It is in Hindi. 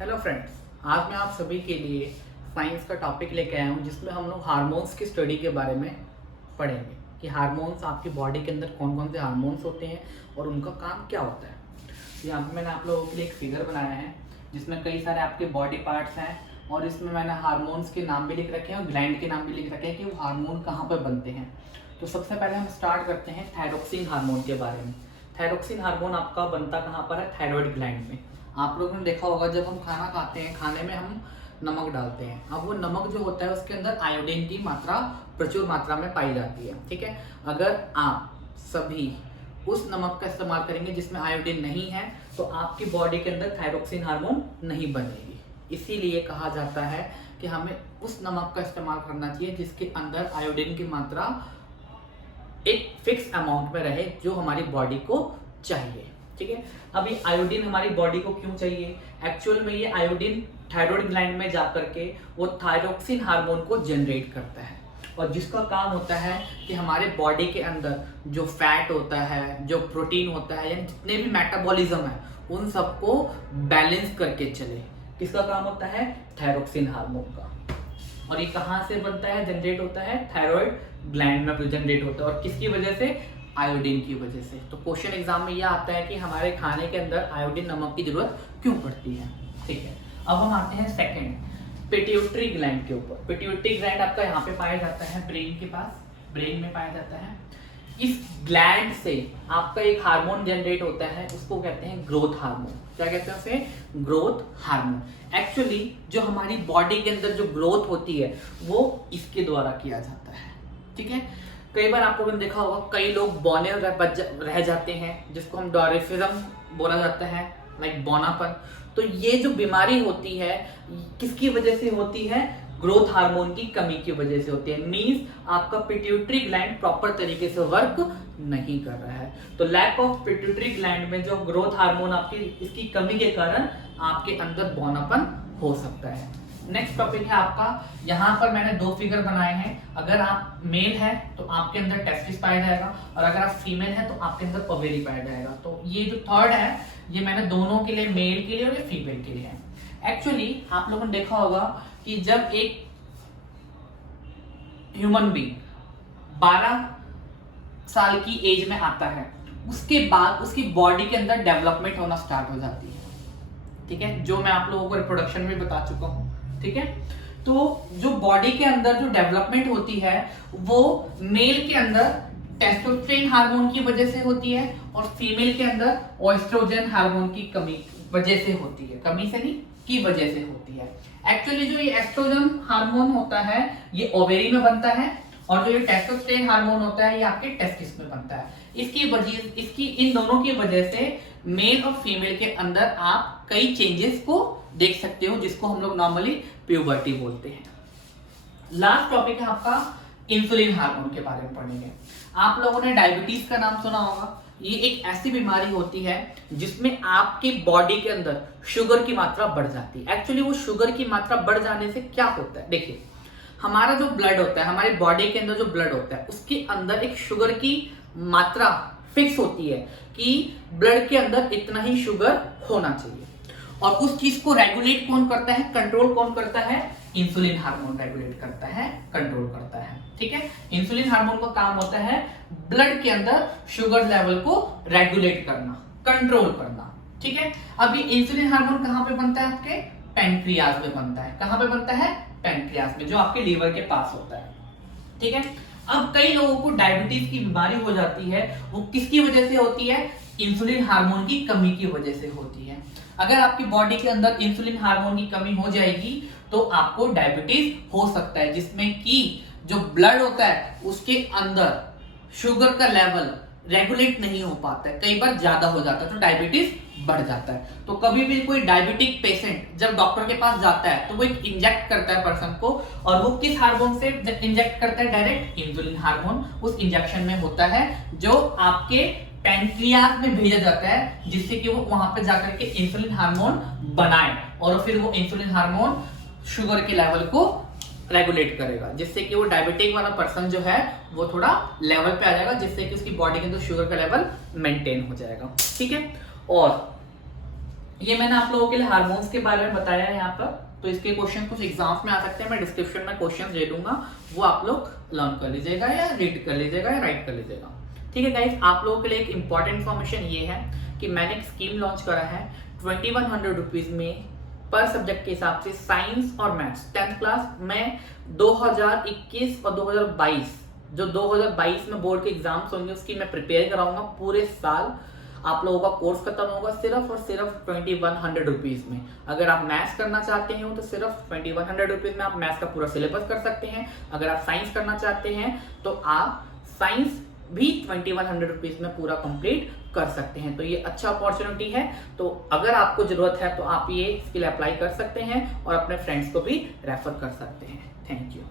हेलो फ्रेंड्स, आज मैं आप सभी के लिए साइंस का टॉपिक लेके आया हूँ जिसमें हम लोग हार्मोन्स की स्टडी के बारे में पढ़ेंगे कि हार्मोन्स आपकी बॉडी के अंदर कौन कौन से हार्मोन्स होते हैं और उनका काम क्या होता है। तो यहाँ पे मैंने आप लोगों के लिए एक फिगर बनाया है जिसमें कई सारे आपके बॉडी पार्ट्स हैं और इसमें मैंने हार्मोन्स के नाम भी लिख रखे हैं और ग्लैंड के नाम भी लिख रखे हैं कि वो हार्मोन कहाँ पर बनते हैं। तो सबसे पहले हम स्टार्ट करते हैं थायरोक्सिन हार्मोन के बारे में। थायरोक्सिन हार्मोन आपका बनता कहाँ पर है? थायराइड ग्लैंड में। आप लोगों ने देखा होगा जब हम खाना खाते हैं, खाने में हम नमक डालते हैं। अब वो नमक जो होता है उसके अंदर आयोडीन की मात्रा प्रचुर मात्रा में पाई जाती है। ठीक है, अगर आप सभी उस नमक का इस्तेमाल करेंगे जिसमें आयोडीन नहीं है तो आपकी बॉडी के अंदर थायरोक्सिन हार्मोन नहीं बनेगी। इसीलिए कहा जाता है कि हमें उस नमक का इस्तेमाल करना चाहिए जिसके अंदर आयोडीन की मात्रा एक फिक्स अमाउंट में रहे जो हमारी बॉडी को चाहिए। ठीक है, अब ये आयोडीन हमारी बॉडी को क्यों चाहिए? एक्चुअल में ये आयोडीन थायराइड ग्लैंड में जाकर के वो थायरोक्सिन हार्मोन को जनरेट करता है और जिसका काम होता है कि हमारे बॉडी के अंदर जो फैट होता है, जो प्रोटीन होता है, यानी जितने भी मेटाबॉलिज्म है उन सबको बैलेंस करके चले। किसका काम होता है? थायरोक्सिन हार्मोन का। और ये कहाँ से बनता है, जनरेट होता है? थायराइड ग्लैंड में जनरेट होता है। और किसकी वजह से? आयोडीन की वजह से। तो क्वेश्चन एग्जाम में यह आता है कि हमारे खाने के अंदर आयोडीन नमक की जरूरत क्यों पड़ती है। ठीक है, अब हम आते हैं सेकंड पिट्यूटरी ग्लैंड के ऊपर। पिट्यूटरी ग्लैंड आपका यहाँ पे पाया जाता है ब्रेन के पास, ब्रेन में पाया जाता है। इस ग्लैंड से आपका एक हार्मोन जनरेट होता है, उसको कहते हैं ग्रोथ हार्मोन। क्या कहते हैं उसे? Growth hormone. एक्चुअली जो हमारी बॉडी के अंदर जो ग्रोथ होती है वो इसके द्वारा किया जाता है। ठीक है, कई बार आप लोगों ने देखा होगा कई लोग बौने रह जाते हैं जिसको हम डॉर्फिज्म बोला जाता है, लाइक बौनापन। तो ये जो बीमारी होती है किसकी वजह से होती है? ग्रोथ हार्मोन की कमी की वजह से होती है। मींस आपका पिट्यूटरी ग्लैंड प्रॉपर तरीके से वर्क नहीं कर रहा है। तो लैक ऑफ पिट्यूटरी ग्लैंड में जो ग्रोथ हार्मोन आपकी इसकी कमी के कारण आपके अंदर बौनापन हो सकता है। नेक्स्ट टॉपिक है आपका, यहाँ पर मैंने दो फिगर बनाए हैं। अगर आप मेल है तो आपके अंदर टेस्टिस पाया जाएगा और अगर आप फीमेल है तो आपके अंदर ओवेरी पाया जाएगा। तो ये जो थर्ड है ये मैंने दोनों के लिए, मेल के लिए और फीमेल के लिए है। एक्चुअली आप लोगों ने देखा होगा कि जब एक ह्यूमन बीइंग 12 साल की एज में आता है उसके बाद उसकी बॉडी के अंदर डेवलपमेंट होना स्टार्ट हो जाती है। ठीक है, जो मैं आप लोगों को रिप्रोडक्शन में बता चुका हूं। ठीक है, तो जो बॉडी के अंदर जो डेवलपमेंट होती है वो मेल के अंदर टेस्टोस्टेरोन हार्मोन की वजह से होती है और फीमेल के अंदर एस्ट्रोजन हार्मोन की कमी वजह से होती है। कमी से नहीं, की वजह से होती है। एक्चुअली जो ये एस्ट्रोजन हार्मोन होता है ये ओवेरी में बनता है और जो ये टेस्टोस्टेरोन हार्मोन होता है ये आपके टेस्टिस में बनता है। इसकी इन दोनों की वजह से मेल और फीमेल के अंदर आप कई चेंजेस को देख सकते हो जिसको हम लोग नॉर्मली प्यूबर्टी बोलते हैं। लास्ट टॉपिक है आपका इंसुलिन हार्मोन के बारे में पढ़ेंगे। आप लोगों ने डायबिटीज का नाम सुना होगा। ये एक ऐसी बीमारी होती है जिसमें आपकी बॉडी के अंदर शुगर की मात्रा बढ़ जाती है। एक्चुअली वो शुगर की मात्रा बढ़ जाने से क्या होता है, देखिए हमारा जो ब्लड होता है, हमारी बॉडी के अंदर जो ब्लड होता है उसके अंदर एक शुगर की मात्रा फिक्स होती है कि ब्लड के अंदर इतना ही शुगर होना चाहिए। और उस चीज को रेगुलेट कौन करता है, कंट्रोल कौन करता है? इंसुलिन हार्मोन रेगुलेट करता है, कंट्रोल करता है। ठीक है, इंसुलिन हार्मोन का काम होता है ब्लड के अंदर शुगर लेवल को रेगुलेट करना, कंट्रोल करना। ठीक है, अब ये इंसुलिन हार्मोन कहाँ पे बनता है? आपके पैंक्रियाज में बनता है। कहाँ पे बनता है? पैंक्रियाज में, जो आपके लीवर के पास होता है। ठीक है, अब कई लोगों को डायबिटीज की बीमारी हो जाती है, वो किसकी वजह से होती है? इंसुलिन हार्मोन की कमी की वजह से होती है। अगर आपकी बॉडी के अंदर इंसुलिन हार्मोन की कमी हो जाएगी तो आपको डायबिटीज हो सकता है, जिसमें कि जो ब्लड होता है उसके अंदर शुगर का लेवल रेगुलेट नहीं हो पाता है, कई बार ज्यादा हो जाता है तो डायबिटीज बढ़ जाता है। तो कभी भी कोई डायबिटिक पेशेंट जब डॉक्टर के पास जाता है तो वो एक इंजेक्ट करता है पर्सन को, और वो किस हार्मोन से इंजेक्ट करता है? डायरेक्ट इंसुलिन हार्मोन उस इंजेक्शन में होता है जो आपके पैंक्रियाज में भेजा जाता है, जिससे कि वो वहां पे जाकर के इंसुलिन हार्मोन बनाए और फिर वो इंसुलिन हार्मोन शुगर के लेवल को रेगुलेट करेगा, जिससे कि वो डायबिटिक वाला पर्सन जो है वो थोड़ा लेवल पे आ जाएगा, जिससे कि उसकी बॉडी के अंदर शुगर का लेवल मेंटेन हो जाएगा। ठीक है, और ये मैंने आप लोगों के लिए हार्मोन्स के बारे में बताया है यहाँ पर, तो इसके क्वेश्चन कुछ एग्जाम्स में आ सकते हैं, मैं डिस्क्रिप्शन में क्वेश्चन दे दूंगा, वो आप लोग लर्न कर लीजिएगा या रीड कर लीजिएगा या राइट कर लीजिएगा। ठीक है गाइस, आप लोगों के लिए एक इंपॉर्टेंट इन्फॉर्मेशन ये है कि मैंने एक स्कीम लॉन्च करा है 2100 रुपीज में पर सब्जेक्ट के हिसाब से साइंस और मैथ्स 10th क्लास में 2021 और 2022 जो 2022 में बोर्ड के एग्जाम्स होंगे उसकी मैं प्रिपेयर कराऊंगा पूरे साल। आप लोगों का कोर्स खत्म होगा सिर्फ और सिर्फ 2100 रुपीज में। अगर आप मैथ्स करना चाहते हैं तो सिर्फ 2100 रुपीज में आप मैथ्स का पूरा सिलेबस कर सकते हैं। अगर आप साइंस करना चाहते हैं तो आप साइंस भी 2100 रुपीज में पूरा कंप्लीट कर सकते हैं। तो ये अच्छा अपॉर्चुनिटी है, तो अगर आपको जरूरत है तो आप ये स्किल अप्लाई कर सकते हैं और अपने फ्रेंड्स को भी रेफर कर सकते हैं। Thank you.